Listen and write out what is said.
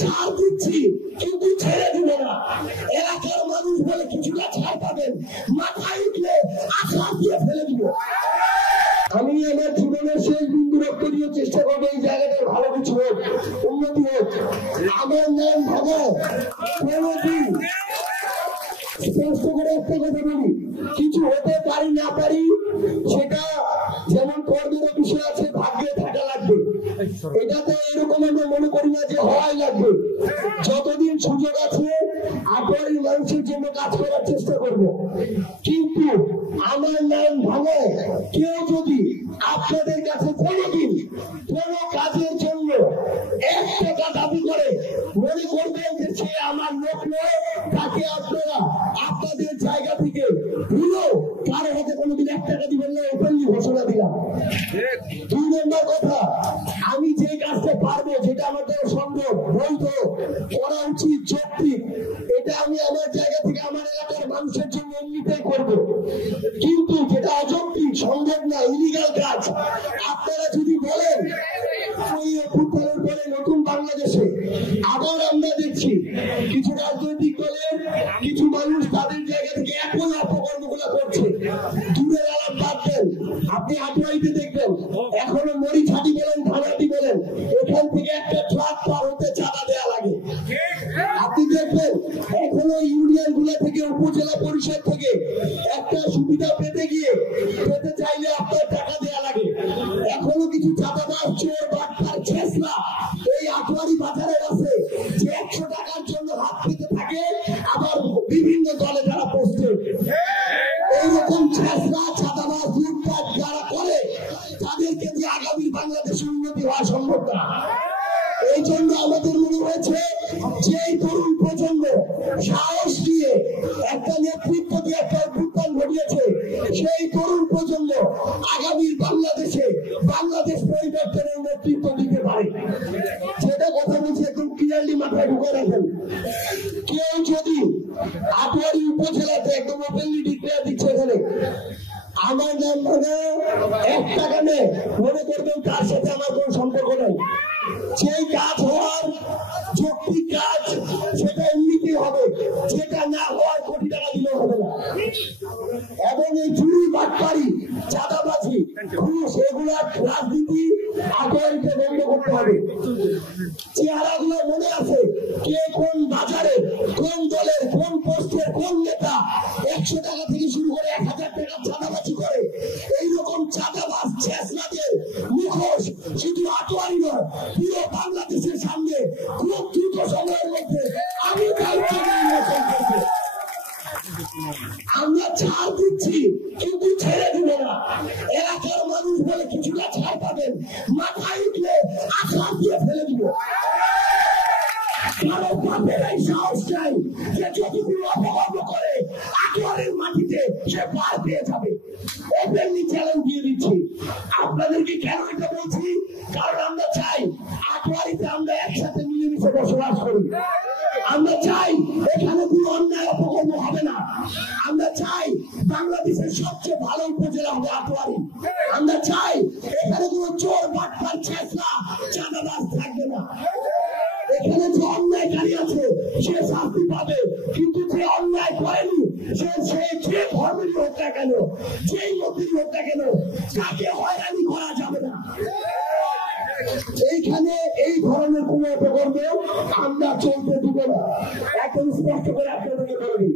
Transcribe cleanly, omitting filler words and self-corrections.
ছাড় দিচ্ছি কিন্তু ছেড়ে দিব না। এলাকার মানুষ বলে কিছুটা ছাড় পাবেন, মাথায় উঠলে আছাড় দিয়ে ফেলে দিব। আমি আমার জীবনের শেষ বিন্দু রক্ত দিয়ে চেষ্টা করবো এই জায়গাটার ভালো কিছু হোক, উন্নতি হোক। আমার নাম ভাবো কোনদিন স্পষ্ট করে একটা কথা বলি, কিছু হতে পারি না পারি সেটা যেমন কর্মের বিষয় আছে, ভাগ্যে থাকা লাগবে। এটাতে এরকম আমরা মনে করি না যে হওয়াই লাগবে। যতদিন সুযোগ আছে আপনারই মানুষের জন্য কাজ করার চেষ্টা করব। কিন্তু আমার নাম ভালো কেউ যদি আপনাদের কাছে কোনোদিন কোনো কাজের জন্য 1 টাকা দাবি করে, মনে করবেন যে সে আমার লোক নয়, তাকে আপনারা আপনাদের জায়গা থেকে ভুলো কারো হাতে কোনোদিন 1 টাকা দিবেন না, ওপেনলি ঘোষণা দিলাম। 2 নম্বর কথা, আমি যে কাজটা পারবো, যেটা আমার দ্বারা সম্ভব, বৈধ, করা উচিত, যৌক্তিক, এটা আমি আমার জায়গা থেকে আমার এলাকার মানুষের জন্য এমনিতেই করবো। কিন্তু যেটা অযৌক্তিক, সম্ভব না, ইলিগাল কাজ, আপনারা যদি বলেন ওই অভ্যুত্থানের পরে নতুন বাংলাদেশে আবার আমরা দেখছি কিছু রাজনৈতিক দলের কিছু মানুষ তাদের জায়গা থেকে একই অপকর্মগুলো করছে। দূরের আলাপ বাদ দেন, আপনি আটোয়াইতে দেখবেন এখনো মরিছাটি বলেন, ধানাটি বলেন, এখান থেকে একটা ট্রাক পার হতে চাঁদা দেওয়া লাগে। আপনি দেখবেন এখনো ইউনিয়ন গুলো থেকে, উপজেলা পরিষদ থেকে একটা সুবিধা পেতে চাইলে আপনার টাকা দেওয়া লাগে। এখনো কিছু চাঁদাবাজ, চোর, বাটপার, ছেঁচড়া এই আটোয়ারি বাজারে আছে যে 100 টাকার জন্য হাত পেতে থাকে, আবার বিভিন্ন দলে যারা পোস্টে এইরকম ছেঁচড়া, চাঁদাবাজ, লুটপাট যারা করে তাদেরকে যে আগামী বাংলাদেশের উন্নতি হওয়া সম্ভব না। এই জন্য আমাদের মনে হয়েছে যে তরুণ প্রজন্ম সাহস দিয়ে একটা নেতৃত্ব দিয়ে একটা অভ্যুত্থান ঘটিয়েছে, সেই তরুণ প্রজন্ম আগামীর বাংলাদেশে বাংলাদেশ পরিবর্তনের নেতৃত্ব দিতে পারে। সেটা কথা বলছে একদম ক্লিয়ারলি মাথায় ঢুকে রাখেন। কেউ যদি আটোয়ারি উপজেলাতে একদম ওপেনলি ডিক্লেয়ার দিচ্ছে এখানে আমার নাম মানে 1 টাকা নেই, মনে করবেন তার সাথে আমার কোন সম্পর্ক নেই। সেই কাজ হওয়ার যৌক্তিক কাজ সেটা এমনিতে হবে, যেটা না হওয়ার কোটি টাকা দিলেও হবে না। এবং এই চুরি, বাটপারি, চাঁদাবাজি, ঘুষ, এগুলা রাজনীতি আটোয়ারিতে বন্ধ করতে হবে। চেহারাগুলো মনে আছে, কে কোন বাজারে, কোন দলের, কোন পোস্টের, কোন নেতা 100 টাকা থেকে শুরু করে 1000 টাকা চাঁদাবাজি করে। এইরকম চাঁদাবাজ, ছেঁচড়াদের মুখোশ শুধু আটোয়ারি নয়, পুরো বাংলাদেশের সামনে খুব দ্রুত সময়ের মধ্যে আমি দায়িত্ব নির্বাচন করবো। আমরা ছাড় দিচ্ছি কিন্তু ছেড়ে দিব না। এলাকার মানুষ বলে কিছুটা ছাড় পাবেন, মাথায় উঠলে আছাড় দিয়ে ফেলে দিব। কারো বাপের এই সাহস চাই যে যদি কোনো অপকর্ম করে আটোয়ারের মাটিতে সে পার পেয়ে যাবে। ওপেনলি চ্যালেঞ্জ দিয়ে দিচ্ছি। আপনাদেরকে কেন এটা বলছি? কারণ আমরা চাই আটোয়ারিতে আমরা একসাথে মিলেমিশে বসবাস করি। আমরা চাই এখানে কোনো অন্যায় অপকর্ম হবে না। আমরা চাই বাংলাদেশের সবচেয়ে ভালো উপজেলা হবে আটোয়ারি। আমরা চাই এখানে কোনো চোর, বাটপার, ছেঁচড়া, চাঁদাবাজ থাকবে না। এখানে যে অন্যায়কারী আছে সে শাস্তি পাবে, কিন্তু যে অন্যায় করেনি সে যে ধর্মেরই হোক না কেন, যেই মতেরই হোক না কেন, তাকে হয়রানি করা যাবে না। এইখানে এই ধরনের কোন অপকর্ম আমরা চলতে দিব না। একদম স্পষ্ট করে আপনাদেরকে বলি।